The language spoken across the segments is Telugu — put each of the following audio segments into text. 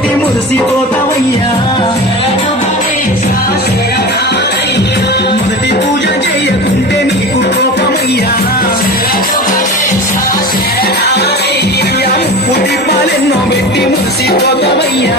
పెట్టి మురిసిపోతావయ్యా మొదటి పూజ చేయకుంటే నీకు కోపమయ్యా ముప్పు దీపాలెన్నో పెట్టి మురిసిపోతావయ్యా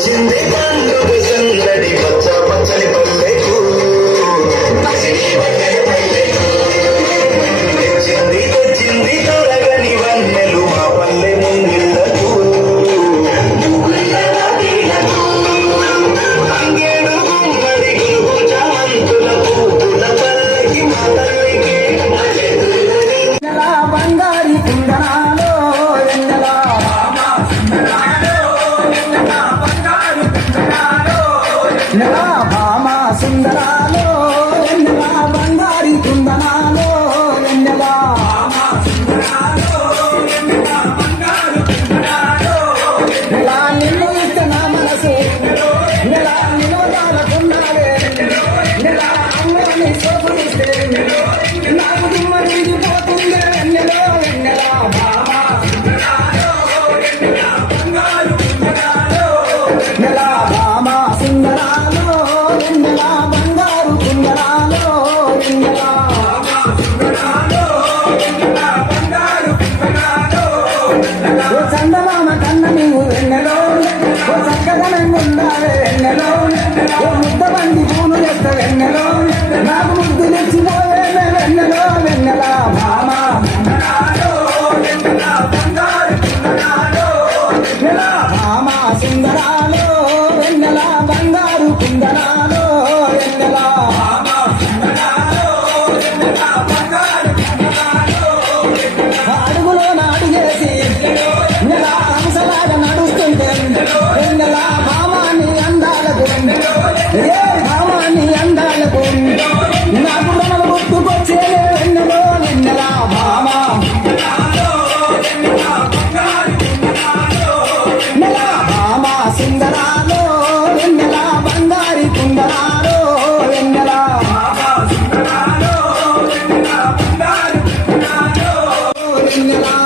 ചിന്തകാന്തോപസന്തടി గుణంగా ఉండాలి వెన్నెలో ఓ ముద్ద బండి పూలు ఎత్త వెన్నెలో నాకు ముద్దు తెచ్చిపోయే వెన్నెల బంగారు కుందరాలో Sing along.